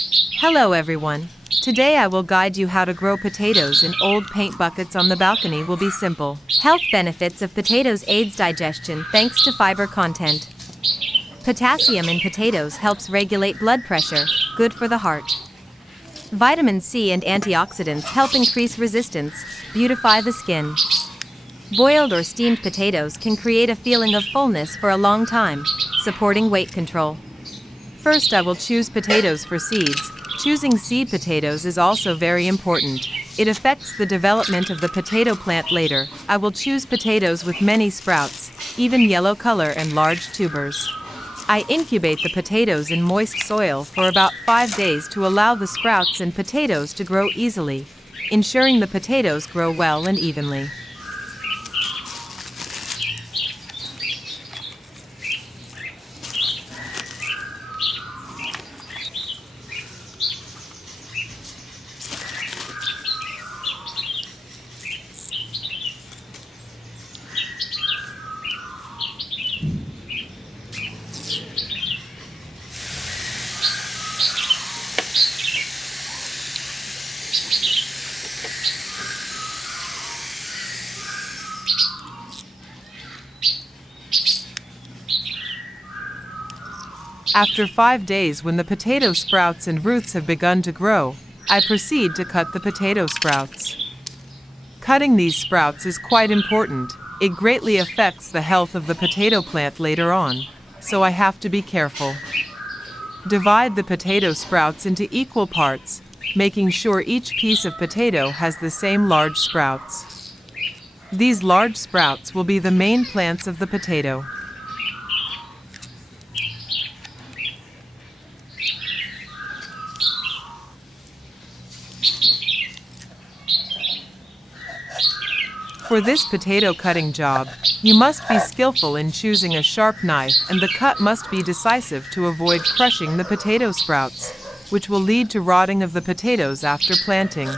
Hello everyone. Today I will guide you how to grow potatoes in old paint buckets on the balcony. Will be simple. Health benefits of potatoes: aids digestion thanks to fiber content. Potassium in potatoes helps regulate blood pressure, good for the heart. Vitamin C and antioxidants help increase resistance, beautify the skin. Boiled or steamed potatoes can create a feeling of fullness for a long time, supporting weight control. First, I will choose potatoes for seeds. Choosing seed potatoes is also very important. It affects the development of the potato plant later. I will choose potatoes with many sprouts, even yellow color and large tubers. I incubate the potatoes in moist soil for about 5 days to allow the sprouts and potatoes to grow easily, ensuring the potatoes grow well and evenly. After 5 days, when the potato sprouts and roots have begun to grow, I proceed to cut the potato sprouts. Cutting these sprouts is quite important. It greatly affects the health of the potato plant later on, so I have to be careful. Divide the potato sprouts into equal parts, making sure each piece of potato has the same large sprouts. These large sprouts will be the main plants of the potato. For this potato cutting job, you must be skillful in choosing a sharp knife, and the cut must be decisive to avoid crushing the potato sprouts, which will lead to rotting of the potatoes after planting.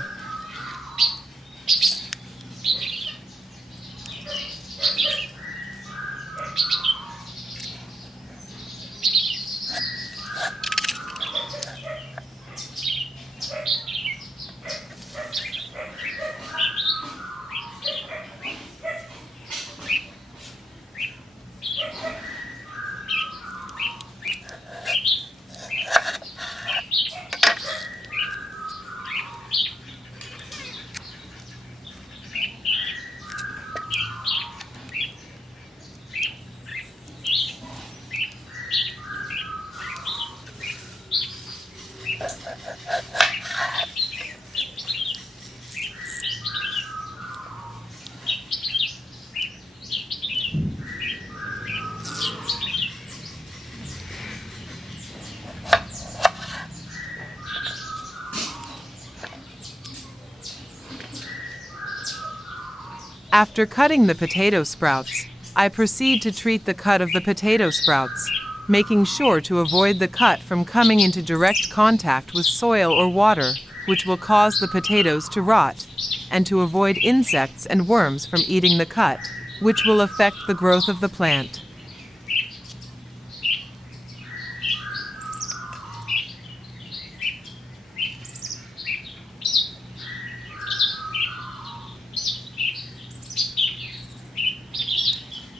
After cutting the potato sprouts, I proceed to treat the cut of the potato sprouts, making sure to avoid the cut from coming into direct contact with soil or water, which will cause the potatoes to rot, and to avoid insects and worms from eating the cut, which will affect the growth of the plant.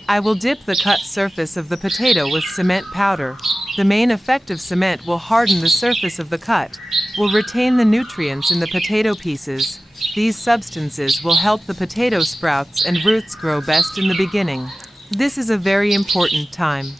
I will dip the cut surface of the potato with cement powder. The main effect of cement will harden the surface of the cut, will retain the nutrients in the potato pieces. These substances will help the potato sprouts and roots grow best in the beginning. This is a very important time.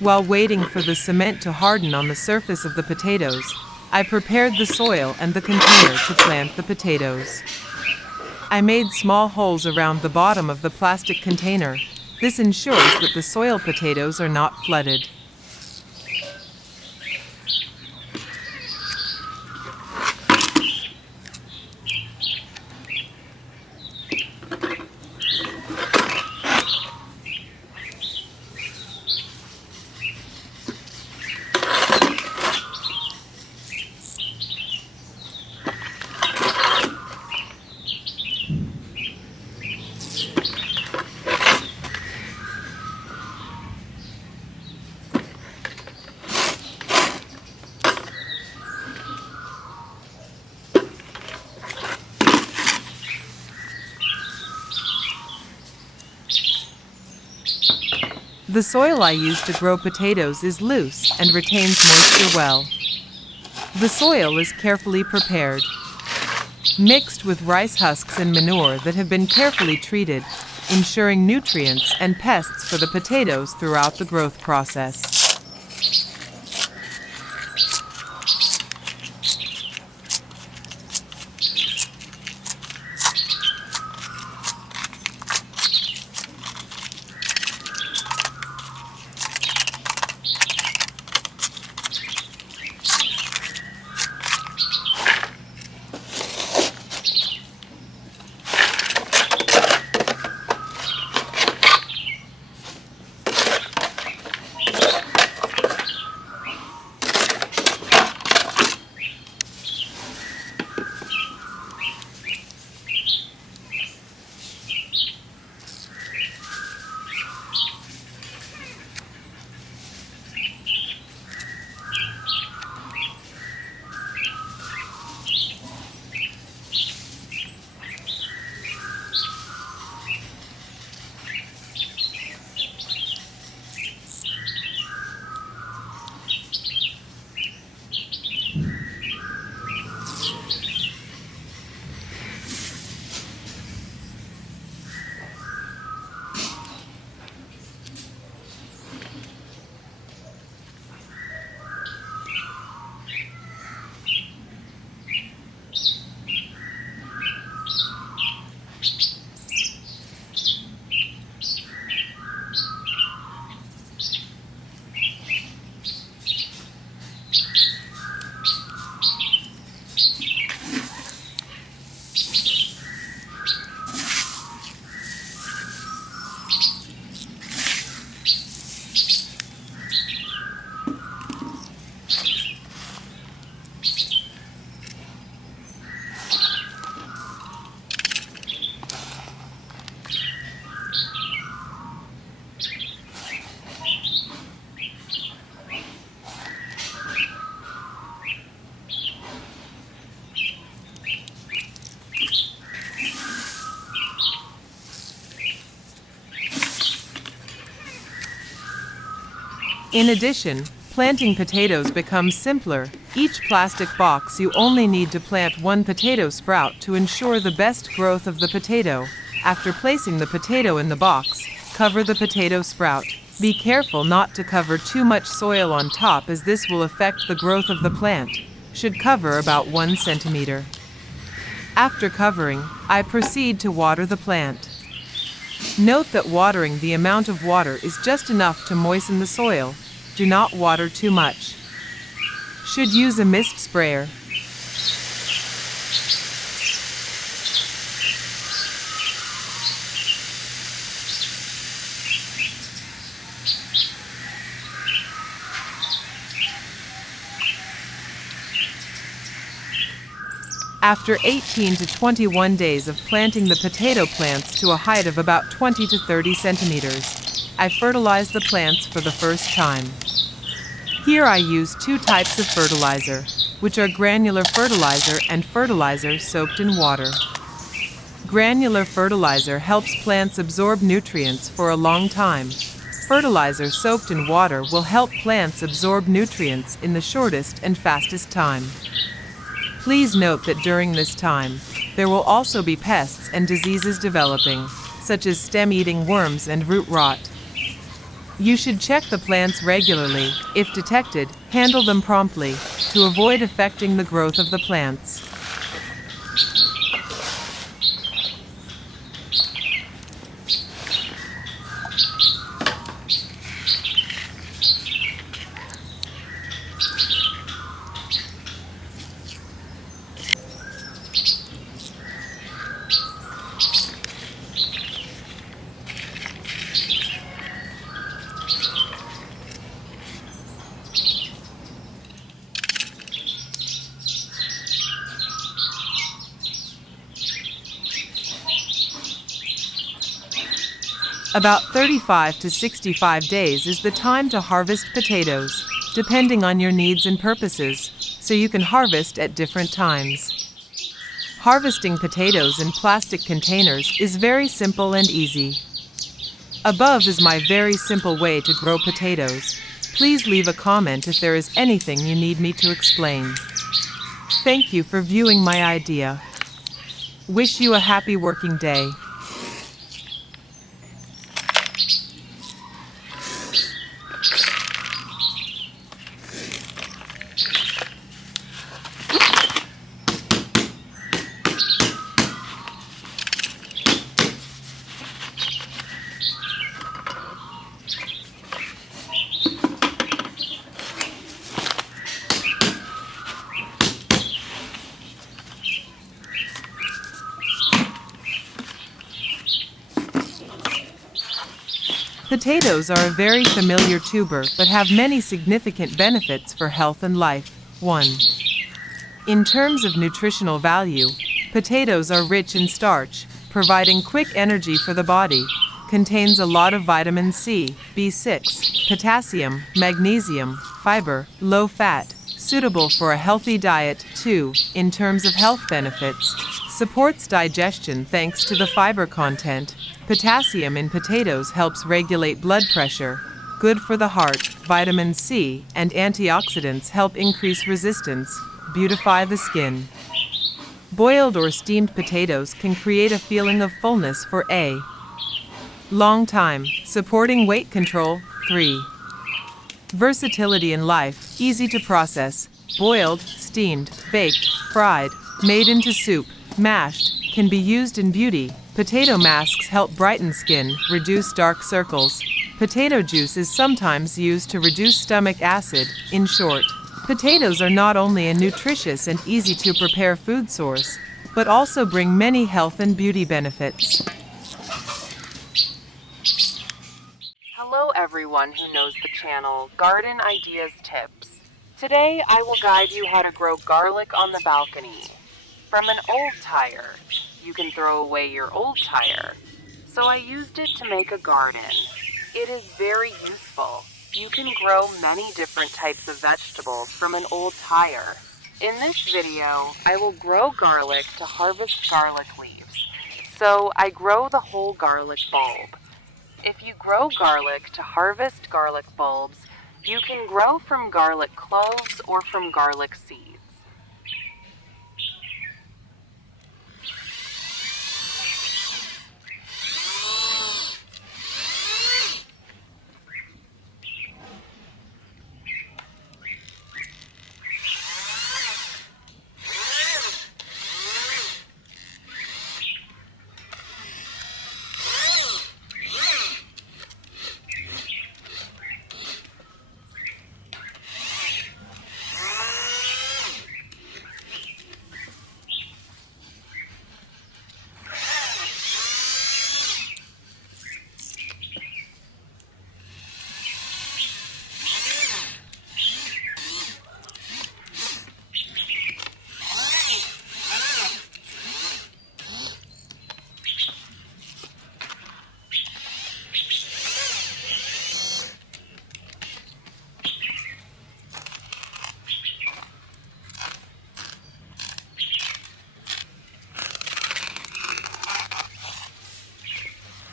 While waiting for the cement to harden on the surface of the potatoes, I prepared the soil and the container to plant the potatoes. I made small holes around the bottom of the plastic container. This ensures that the soil potatoes are not flooded. The soil I use to grow potatoes is loose and retains moisture well. The soil is carefully prepared, mixed with rice husks and manure that have been carefully treated, ensuring nutrients and pests for the potatoes throughout the growth process. In addition, planting potatoes becomes simpler. Each plastic box you only need to plant one potato sprout to ensure the best growth of the potato. After placing the potato in the box, cover the potato sprout. Be careful not to cover too much soil on top, as this will affect the growth of the plant. Should cover about 1 centimeter. After covering, I proceed to water the plant. Note that watering the amount of water is just enough to moisten the soil. Do not water too much. Should use a mist sprayer. After 18 to 21 days of planting the potato plants to a height of about 20 to 30 centimeters, I fertilize the plants for the first time. Here I use 2 types of fertilizer, which are granular fertilizer and fertilizer soaked in water. Granular fertilizer helps plants absorb nutrients for a long time. Fertilizer soaked in water will help plants absorb nutrients in the shortest and fastest time. Please note that during this time, there will also be pests and diseases developing, such as stem-eating worms and root rot. You should check the plants regularly. If detected, handle them promptly to avoid affecting the growth of the plants. About 35 to 65 days is the time to harvest potatoes, depending on your needs and purposes, so you can harvest at different times. Harvesting potatoes in plastic containers is very simple and easy. Above is my very simple way to grow potatoes. Please leave a comment if there is anything you need me to explain. Thank you for viewing my idea. Wish you a happy working day. Potatoes are a very familiar tuber but have many significant benefits for health and life. 1. In terms of nutritional value, potatoes are rich in starch, providing quick energy for the body. Contains a lot of vitamin C, B6, potassium, magnesium, fiber, low fat, suitable for a healthy diet. 2. In terms of health benefits, supports digestion thanks to the fiber content. Potassium in potatoes helps regulate blood pressure. Good for the heart. Vitamin C and antioxidants help increase resistance, beautify the skin. Boiled or steamed potatoes can create a feeling of fullness for a long time, supporting weight control. 3. Versatility in life, easy to process. Boiled, steamed, baked, fried, made into soup, mashed, can be used in beauty. Potato masks help brighten skin, reduce dark circles. Potato juice is sometimes used to reduce stomach acid. In short, potatoes are not only a nutritious and easy to prepare food source, but also bring many health and beauty benefits. Hello everyone who knows the channel Garden Ideas Tips. Today I will guide you how to grow garlic on the balcony. From an old tire. You can throw away your old tire. So I used it to make a garden. It is very useful. You can grow many different types of vegetables from an old tire. In this video, I will grow garlic to harvest garlic leaves. So I grow the whole garlic bulb. If you grow garlic to harvest garlic bulbs, you can grow from garlic cloves or from garlic seeds.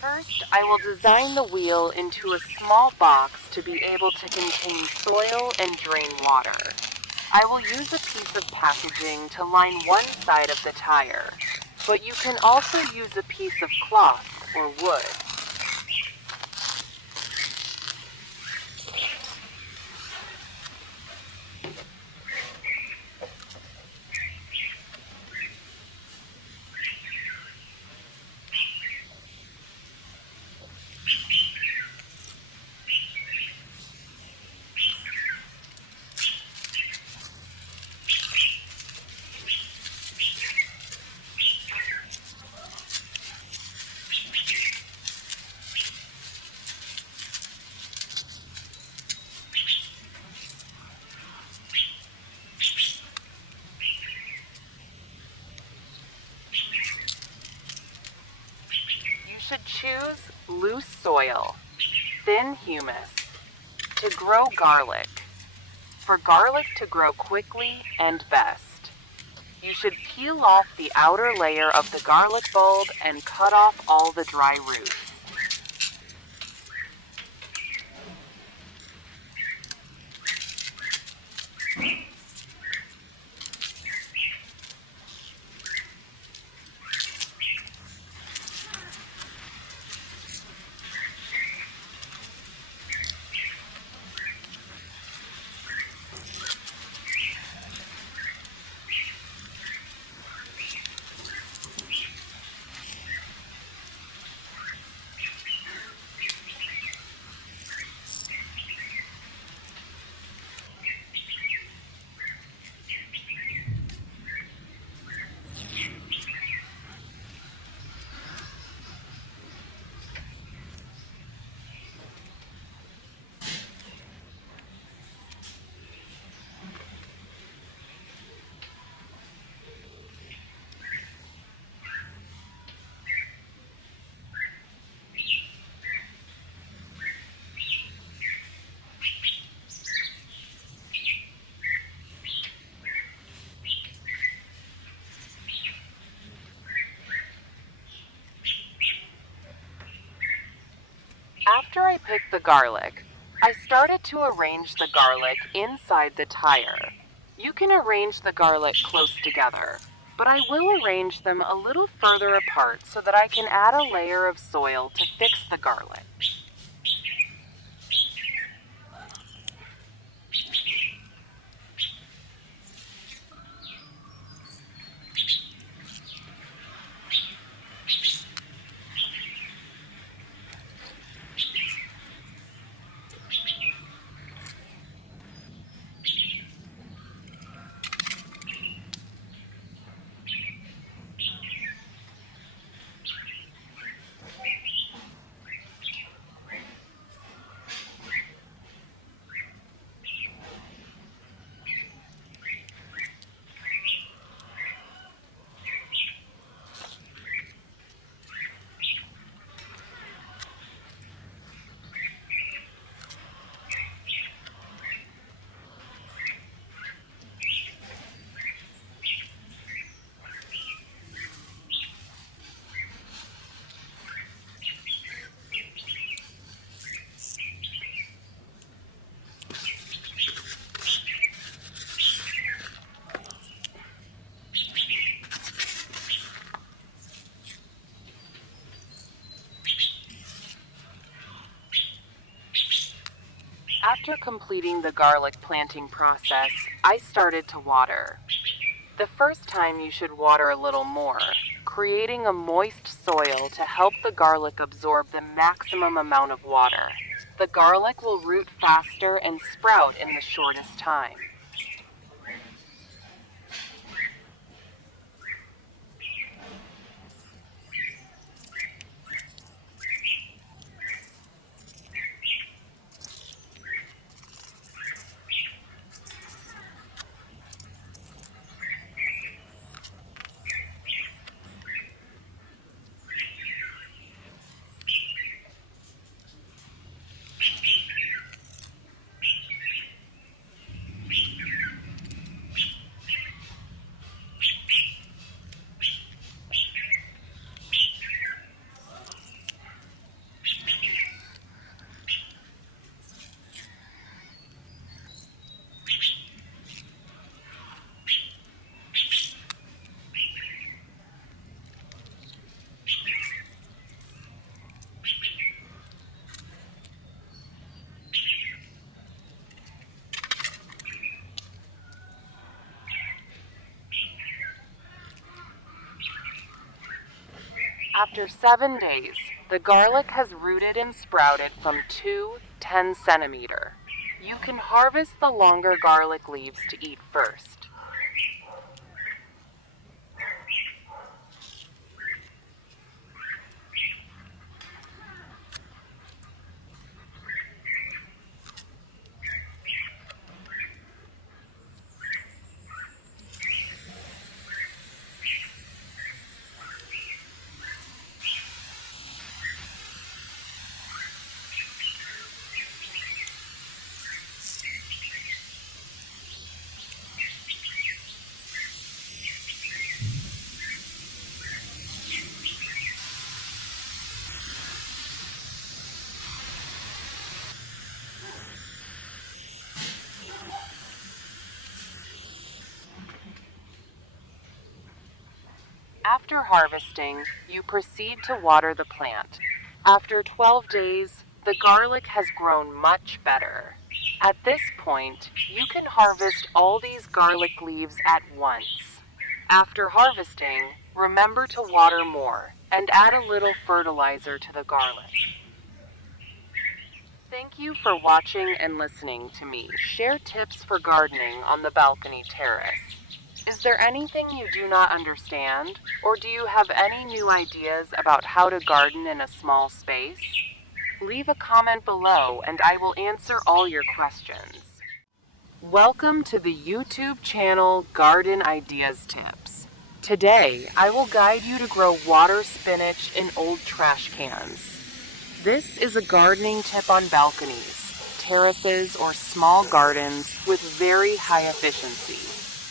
First, I will design the wheel into a small box to be able to contain soil and drain water. I will use a piece of packaging to line one side of the tire, but you can also use a piece of cloth or wood. Should choose loose soil, thin humus, to grow garlic. For garlic to grow quickly and best, you should peel off the outer layer of the garlic bulb and cut off all the dry roots. pick the garlic, I started to arrange the garlic inside the tire. You can arrange the garlic close together, but I will arrange them a little further apart so that I can add a layer of soil to fix the garlic. After completing the garlic planting process, I started to water. The first time you should water a little more, creating a moist soil to help the garlic absorb the maximum amount of water. The garlic will root faster and sprout in the shortest time. After 7 days, the garlic has rooted and sprouted from 2 10-centimeter. You can harvest the longer garlic leaves to eat first. After harvesting, you proceed to water the plant. After 12 days, the garlic has grown much better. At this point, you can harvest all these garlic leaves at once. After harvesting, remember to water more and add a little fertilizer to the garlic. Thank you for watching and listening to me share tips for gardening on the balcony terrace. Is there anything you do not understand, or do you have any new ideas about how to garden in a small space? Leave a comment below and I will answer all your questions. Welcome to the YouTube channel Garden Ideas Tips. Today, I will guide you to grow water spinach in old trash cans. This is a gardening tip on balconies, terraces, or small gardens with very high efficiency.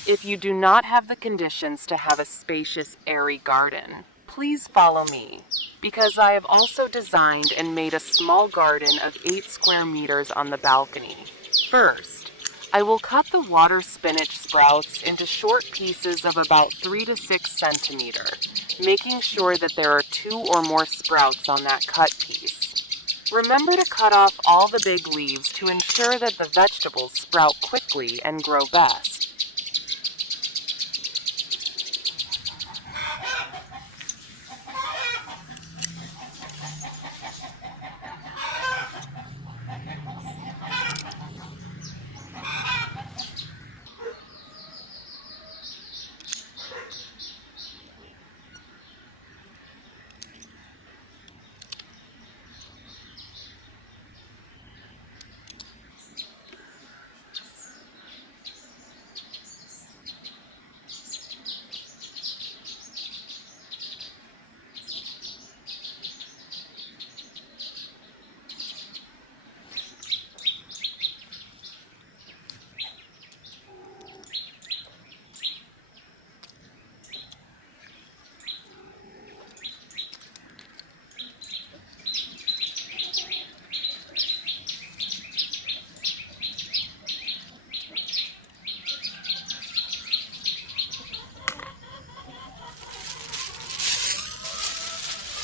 If you do not have the conditions to have a spacious, airy garden, please follow me, because I have also designed and made a small garden of 8 square meters on the balcony. First, I will cut the water spinach sprouts into short pieces of about 3 to 6 centimeters, making sure that there are 2 or more sprouts on that cut piece. Remember to cut off all the big leaves to ensure that the vegetables sprout quickly and grow best.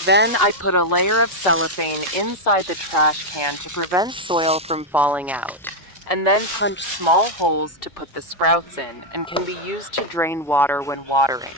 Then I put a layer of cellophane inside the trash can to prevent soil from falling out, and then punch small holes to put the sprouts in and can be used to drain water when watering.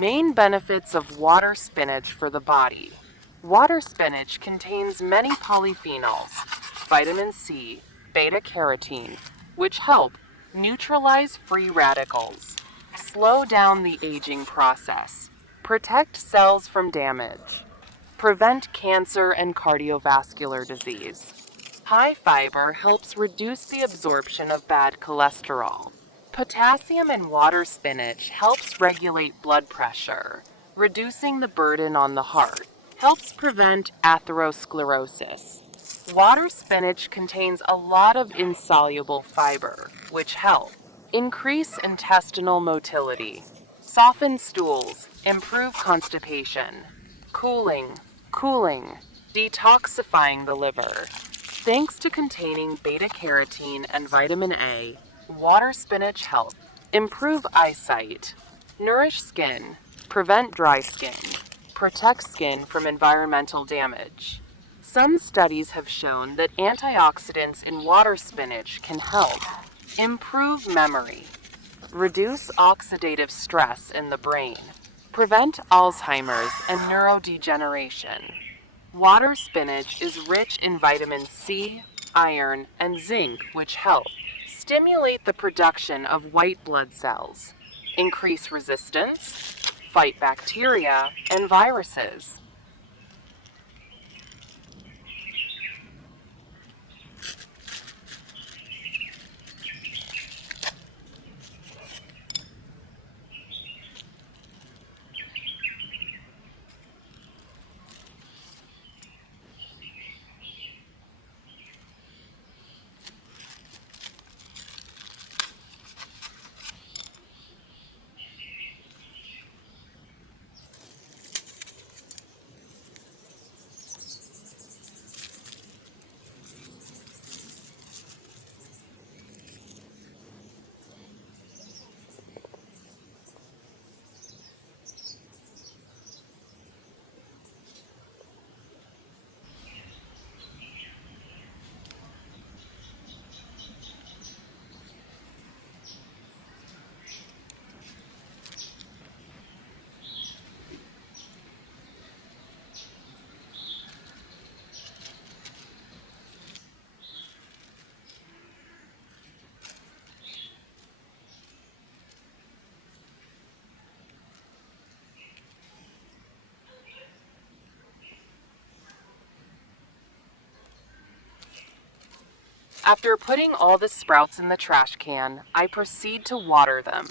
Main benefits of water spinach for the body. Water spinach contains many polyphenols, vitamin C, beta-carotene, which help neutralize free radicals, slow down the aging process, protect cells from damage, prevent cancer and cardiovascular disease. High fiber helps reduce the absorption of bad cholesterol. Potassium in water spinach helps regulate blood pressure, reducing the burden on the heart, helps prevent atherosclerosis. Water spinach contains a lot of insoluble fiber, which help increase intestinal motility, soften stools, improve constipation, cooling, detoxifying the liver. Thanks to containing beta-carotene and vitamin A, water spinach helps improve eyesight, nourish skin, prevent dry skin, protect skin from environmental damage. Some studies have shown that antioxidants in water spinach can help improve memory, reduce oxidative stress in the brain, prevent Alzheimer's and neurodegeneration. Water spinach is rich in vitamin C, iron, and zinc, which help stimulate the production of white blood cells, increase resistance, fight bacteria and viruses. After putting all the sprouts in the trash can, I proceed to water them.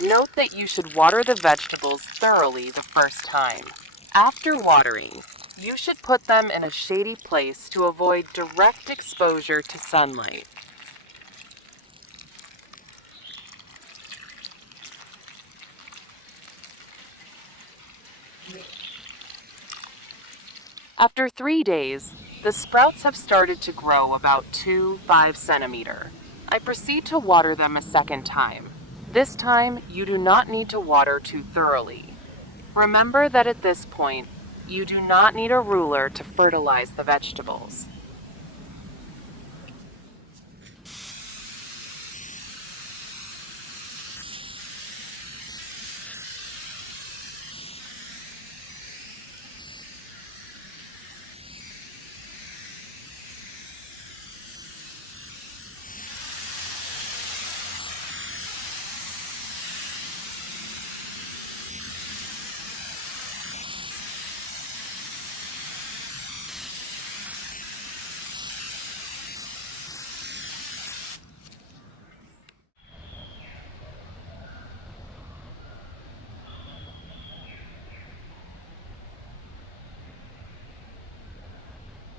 Note that you should water the vegetables thoroughly the first time. After watering, you should put them in a shady place to avoid direct exposure to sunlight. After 3 days, the sprouts have started to grow about 5 centimeter. I proceed to water them a second time. This time, you do not need to water too thoroughly. Remember that at this point, you do not need a ruler to fertilize the vegetables.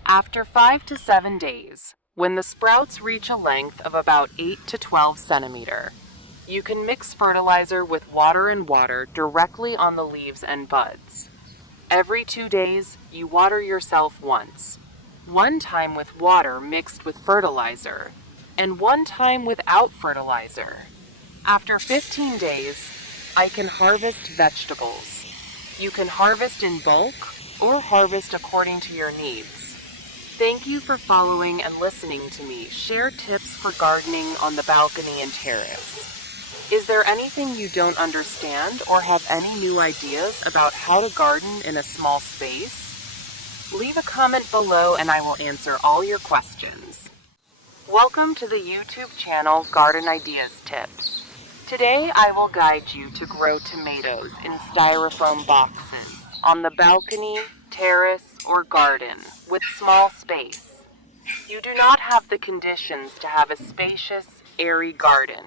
After 5 to 7 days, when the sprouts reach a length of about 8 to 12 centimeter, you can mix fertilizer with water and water directly on the leaves and buds. Every 2 days, you water yourself once. One time with water mixed with fertilizer, and one time without fertilizer. After 15 days, I can harvest vegetables. You can harvest in bulk or harvest according to your needs. Thank you for following and listening to me share tips for gardening on the balcony and terrace. Is there anything you don't understand or have any new ideas about how to garden in a small space? Leave a comment below and I will answer all your questions. Welcome to the YouTube channel Garden Ideas Tips. Today I will guide you to grow tomatoes in styrofoam boxes on the balcony, terrace, or garden with small space. You do not have the conditions to have a spacious, airy garden.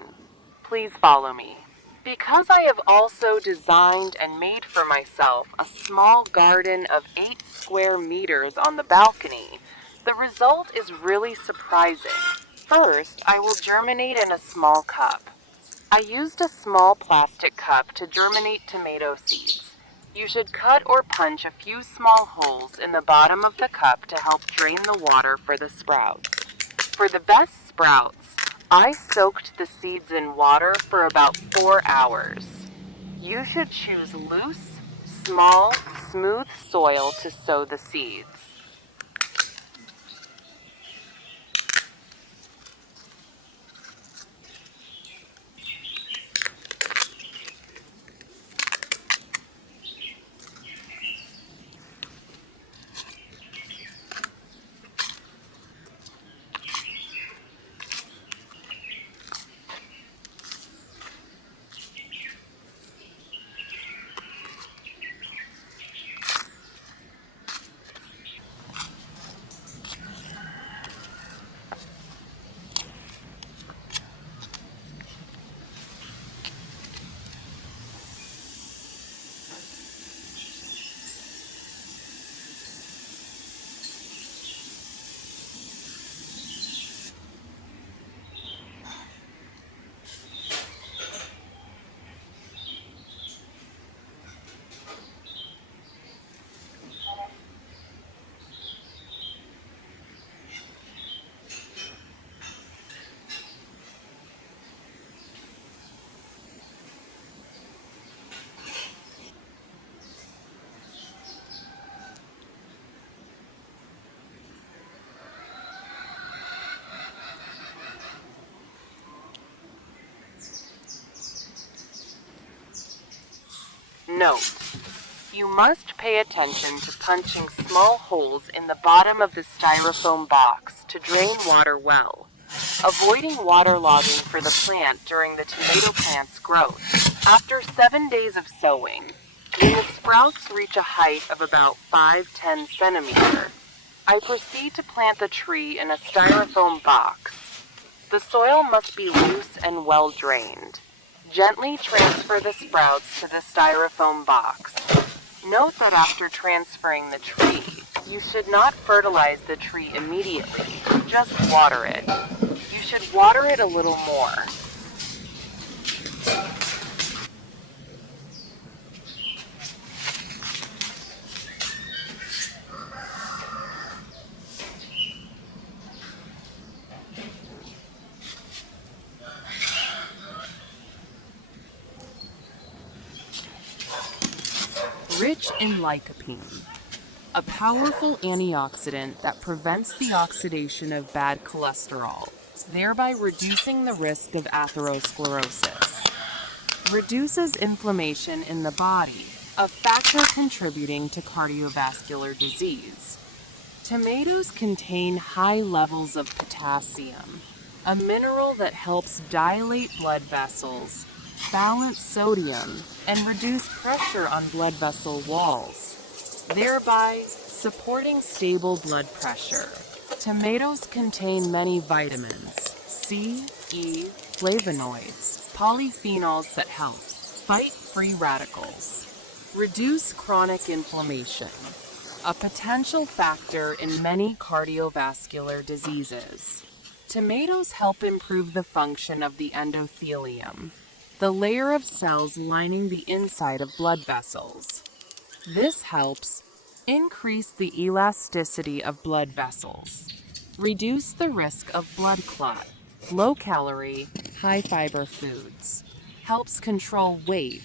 Please follow me. Because I have also designed and made for myself a small garden of 8 square meters on the balcony, the result is really surprising. First, I will germinate in a small cup. I used a small plastic cup to germinate tomato seeds. You should cut or punch a few small holes in the bottom of the cup to help drain the water for the sprouts. For the best sprouts, I soaked the seeds in water for about 4 hours. You should choose loose, small, smooth soil to sow the seeds. Note: you must pay attention to punching small holes in the bottom of the styrofoam box to drain water well, avoiding waterlogging for the plant during the tomato plant's growth. After 7 days of sowing, when the sprouts reach a height of about 5-10 centimeter, I proceed to plant the tree in a styrofoam box. The soil must be loose and well drained. Gently transfer the sprouts to the styrofoam box. Note that after transferring the tree, you should not fertilize the tree immediately, just water it. You should water it a little more. Rich in lycopene, a powerful antioxidant that prevents the oxidation of bad cholesterol, thereby reducing the risk of atherosclerosis. Reduces inflammation in the body, a factor contributing to cardiovascular disease. Tomatoes contain high levels of potassium, a mineral that helps dilate blood vessels, balance sodium, and reduce pressure on blood vessel walls, thereby supporting stable blood pressure. Tomatoes contain many vitamins, C, E, flavonoids, polyphenols that help fight free radicals, reduce chronic inflammation, a potential factor in many cardiovascular diseases. Tomatoes help improve the function of the endothelium, the layer of cells lining the inside of blood vessels. This helps increase the elasticity of blood vessels, reduce the risk of blood clot, low-calorie, high-fiber foods, helps control weight,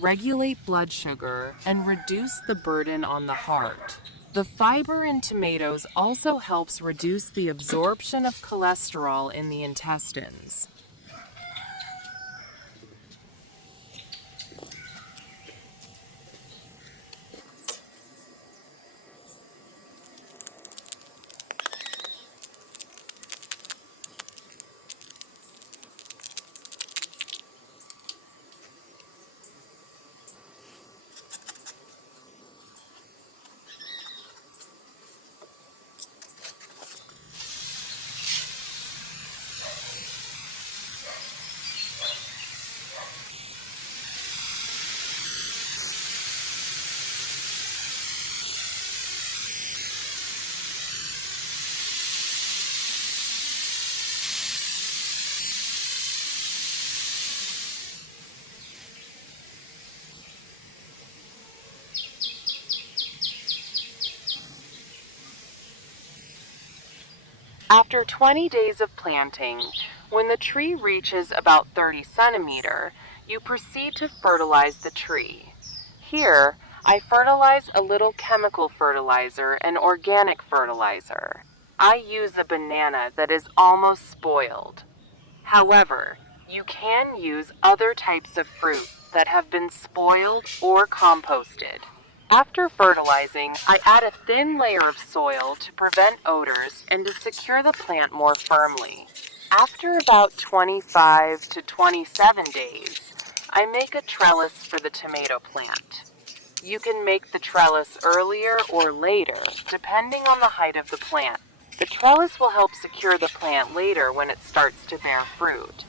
regulate blood sugar, and reduce the burden on the heart. The fiber in tomatoes also helps reduce the absorption of cholesterol in the intestines. After 20 days of planting, when the tree reaches about 30 centimeter, you proceed to fertilize the tree. Here, I fertilize a little chemical fertilizer and organic fertilizer. I use a banana that is almost spoiled. However, you can use other types of fruit that have been spoiled or composted. After fertilizing, I add a thin layer of soil to prevent odors and to secure the plant more firmly. After about 25 to 27 days, I make a trellis for the tomato plant. You can make the trellis earlier or later, depending on the height of the plant. The trellis will help secure the plant later when it starts to bear fruit.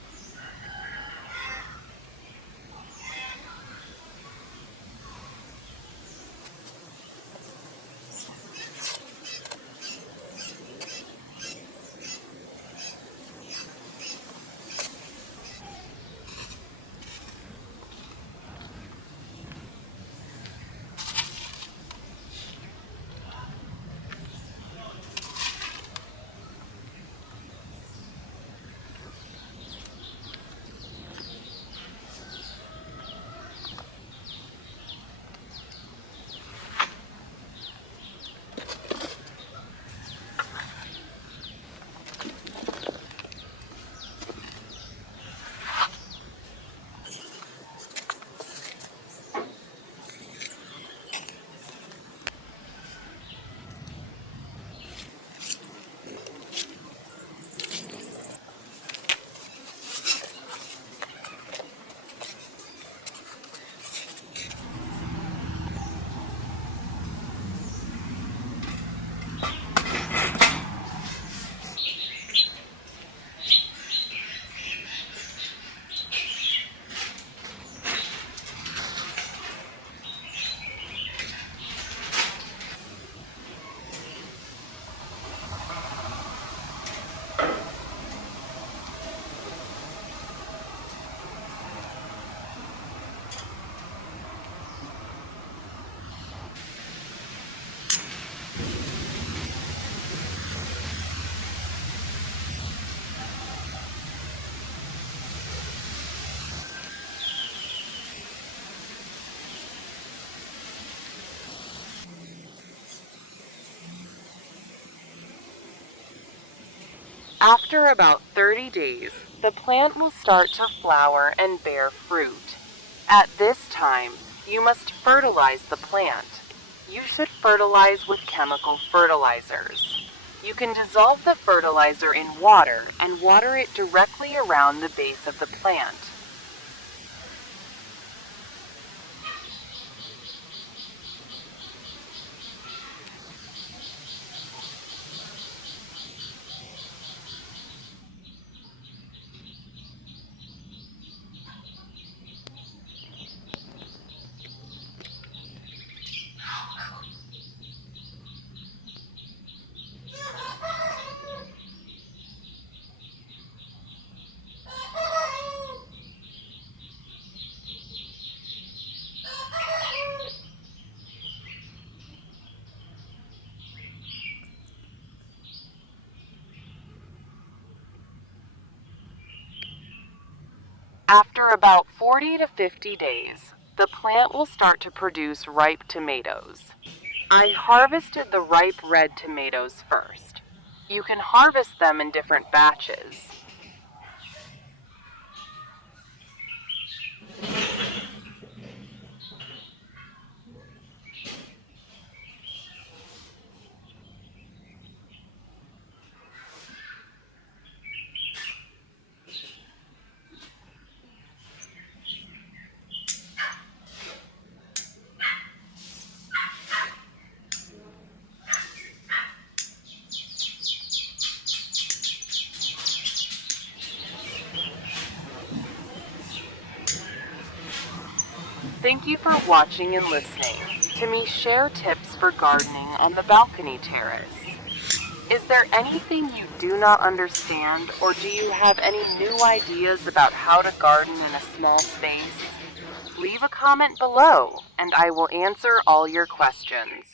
After about 30 days, the plant will start to flower and bear fruit. At this time, you must fertilize the plant. You should fertilize with chemical fertilizers. You can dissolve the fertilizer in water and water it directly around the base of the plant. After about 40 to 50 days, the plant will start to produce ripe tomatoes. I harvested the ripe red tomatoes first. You can harvest them in different batches. Thank you for watching and listening to me share tips for gardening on the balcony terrace. Is there anything you do not understand, or do you have any new ideas about how to garden in a small space? Leave a comment below, and I will answer all your questions.